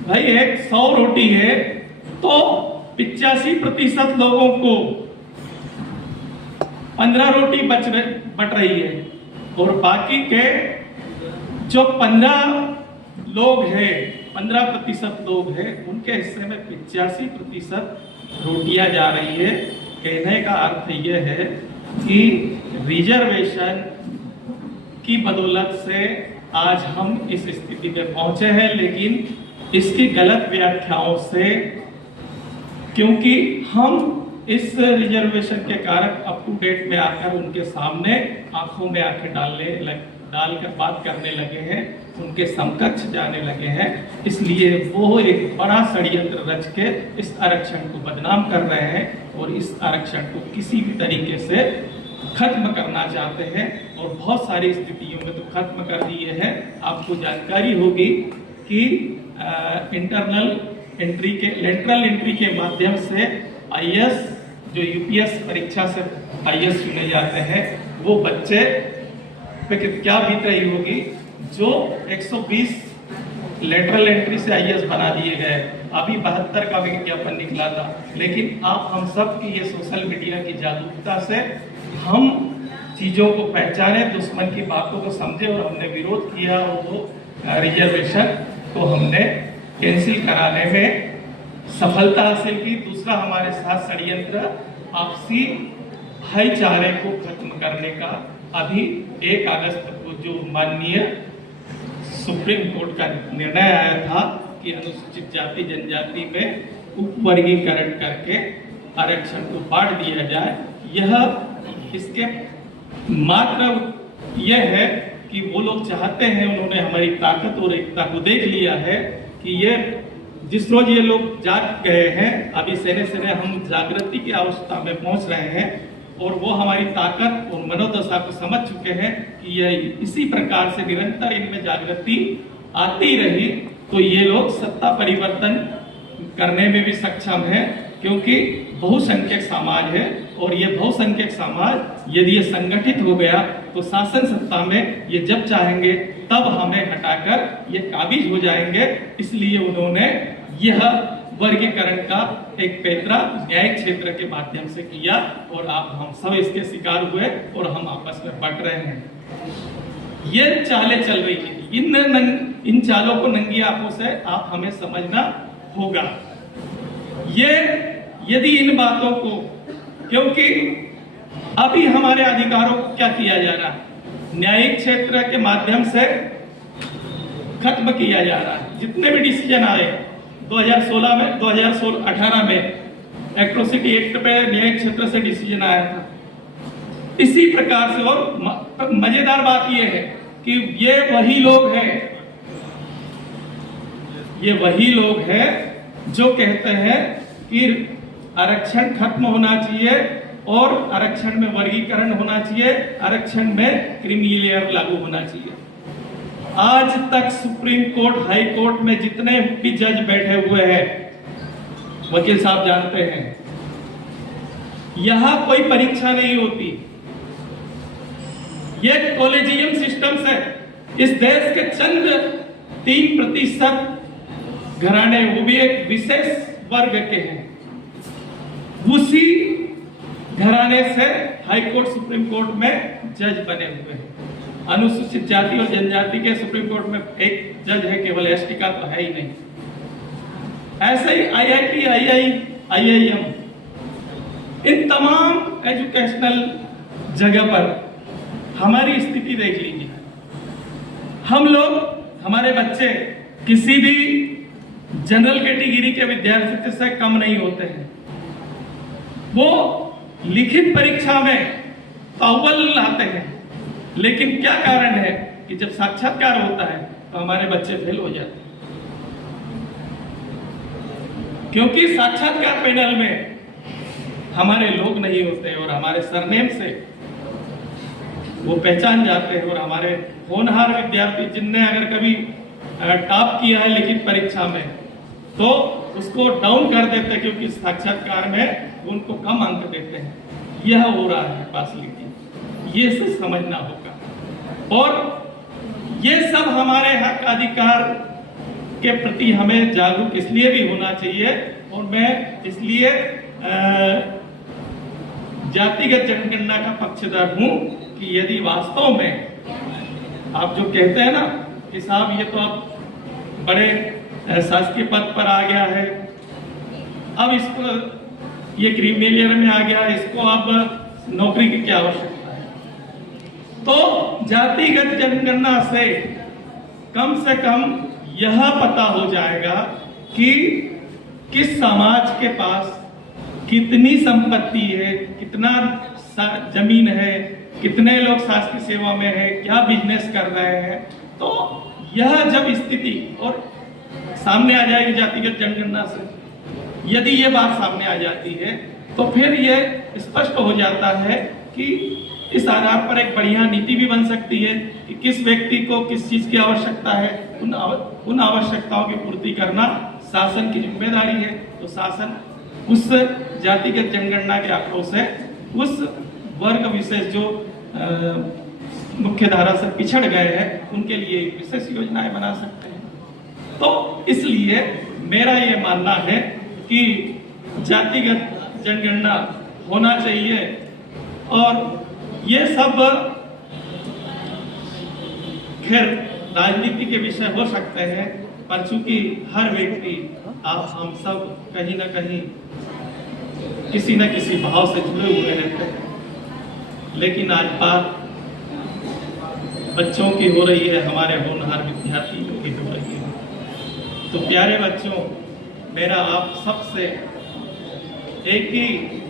भाई एक 100 रोटी है तो 85% लोगों को 15 रोटी बट रही है, और बाकी के जो 15 लोग हैं, 15% लोग हैं, उनके हिस्से में 85% रोटियां जा रही है। कहने का अर्थ यह है कि रिजर्वेशन की बदौलत से आज हम इस स्थिति में पहुंचे हैं, लेकिन इसकी गलत व्याख्याओं से, क्योंकि हम इस रिजर्वेशन के कारण अप टू डेट में आकर उनके सामने आंखों में आंखें डालकर बात करने लगे हैं, उनके समकक्ष जाने लगे हैं, इसलिए वो एक बड़ा षड्यंत्र रच के इस आरक्षण को बदनाम कर रहे हैं और इस आरक्षण को किसी भी तरीके से खत्म करना चाहते हैं, और बहुत सारी स्थितियों में तो खत्म कर दिए हैं। आपको जानकारी होगी कि लेटरल एंट्री के माध्यम से आईएएस, जो यूपीएस परीक्षा से आईएएस चुने जाते हैं, वो बच्चे पे क्या बीत रही होगी जो 120 लेटरल एंट्री से आईएएस बना दिए गए। अभी 72 का विज्ञापन निकला था, लेकिन आप हम सब की ये सोशल मीडिया की जागरूकता से हम चीजों को पहचाने, दुश्मन की बातों को समझे, और हमने विरोध किया, और वो रिजर्वेशन को हमने कैंसिल कराने में सफलता हासिल की। दूसरा, हमारे साथ षड्यंत्र आपसी भाईचारे को खत्म करने का अभी 1 अगस्त को जो माननीय सुप्रीम कोर्ट का निर्णय आया था कि अनुसूचित जाति जनजाति में उपवर्गीकरण करके आरक्षण को बांट दिया जाए, यह इसके मात्र यह है कि वो लोग चाहते हैं, उन्होंने हमारी ताकत और एकता को देख लिया है कि ये जिस रोज ये लोग जाग गए हैं, अभी सेने सेने हम जागृति की अवस्था में पहुंच रहे हैं, और वो हमारी ताकत और मनोदशा को समझ चुके हैं कि यह इसी प्रकार से निरंतर इनमें जागृति आती रही तो ये लोग सत्ता परिवर्तन करने में भी सक्षम है, क्योंकि बहुसंख्यक समाज है, और ये बहुसंख्यक समाज यदि ये संगठित हो गया तो शासन सत्ता में ये जब चाहेंगे तब हमें हटाकर ये काबिज हो जाएंगे। इसलिए उन्होंने यह वर्गीकरण का एक पैतरा न्यायिक क्षेत्र के माध्यम से किया, और आप हम सब इसके शिकार हुए और हम आपस में बंट रहे हैं। ये चालें चल रही है, इन चालों को नंगी आंखों से आप हमें समझना होगा। ये यदि इन बातों को, क्योंकि अभी हमारे अधिकारों को क्या किया जा रहा है, न्यायिक क्षेत्र के माध्यम से खत्म किया जा रहा है। जितने भी डिसीजन आए 2016 में, 2018 में एट्रोसिटी एक्ट पे न्यायिक क्षेत्र से डिसीजन आया था, इसी प्रकार से। और मजेदार बात यह है कि ये वही लोग हैं जो कहते हैं कि आरक्षण खत्म होना चाहिए और आरक्षण में वर्गीकरण होना चाहिए, आरक्षण में क्रीमी लेयर लागू होना चाहिए। आज तक सुप्रीम कोर्ट, हाई कोर्ट में जितने भी जज बैठे हुए हैं, वकील साहब जानते हैं, यहां कोई परीक्षा नहीं होती। ये कॉलेजियम सिस्टम से इस देश के चंद 3% घराने, वो भी एक विशेष वर्ग के हैं, उसी घराने से हाई कोर्ट, सुप्रीम कोर्ट में जज बने हुए हैं। अनुसूचित जाति और जनजाति के सुप्रीम कोर्ट में एक जज है, केवल एसटी का तो है ही नहीं। ऐसे ही आईआईटी, आईआईएम, इन तमाम एजुकेशनल जगह पर हमारी स्थिति देख लीजिए। हम लोग, हमारे बच्चे किसी भी जनरल कैटेगरी के विद्यार्थी से कम नहीं होते हैं। वो लिखित परीक्षा में अव्वल लाते हैं, लेकिन क्या कारण है कि जब साक्षात्कार होता है तो हमारे बच्चे फेल हो जाते हैं, क्योंकि साक्षात्कार पैनल में हमारे लोग नहीं होते और हमारे सरनेम से वो पहचान जाते हैं। और हमारे होनहार विद्यार्थी जिनने अगर कभी टॉप किया है लिखित परीक्षा में, तो उसको डाउन कर देते हैं, क्योंकि साक्षात्कार में उनको कम अंक देते हैं। यह हो रहा है पार्शलिटी, ये से समझना होगा। और ये सब हमारे हक अधिकार के प्रति हमें जागरूक इसलिए भी होना चाहिए, और मैं इसलिए जातिगत जनगणना का पक्षधर हूं कि यदि वास्तव में आप जो कहते हैं ना कि साहब ये तो आप बड़े शासकीय पद पर आ गया है, अब इसको ये क्रिमिनल में आ गया, इसको अब नौकरी की क्या आवश्यकता है। तो जातिगत जनगणना से कम यह पता हो जाएगा कि किस समाज के पास कितनी संपत्ति है, कितना जमीन है, कितने लोग शासकीय सेवा में है, क्या बिजनेस कर रहे हैं। तो यह जब स्थिति और सामने आ जाएगी जातिगत जनगणना से, यदि ये बात सामने आ जाती है तो फिर ये स्पष्ट हो जाता है कि इस आधार पर एक बढ़िया नीति भी बन सकती है कि किस व्यक्ति को किस चीज की आवश्यकता है, उन आवश्यकताओं की पूर्ति करना शासन की जिम्मेदारी है। तो शासन उस जातिगत जनगणना के आंकड़ों से उस वर्ग विशेष जो मुख्य धारा से पिछड़ गए हैं उनके लिए विशेष योजनाएं बना सकते हैं। तो इसलिए मेरा ये मानना है कि जातिगत जनगणना होना चाहिए, और ये सब खैर राजनीति के विषय हो सकते हैं, पर चूंकि हर व्यक्ति आप हम सब कहीं ना कहीं किसी न किसी भाव से जुड़े हुए रहते हैं, लेकिन आज बात बच्चों की हो रही है, हमारे होनहार विद्यार्थियों की हो रही है। तो प्यारे बच्चों, मेरा आप सबसे एक ही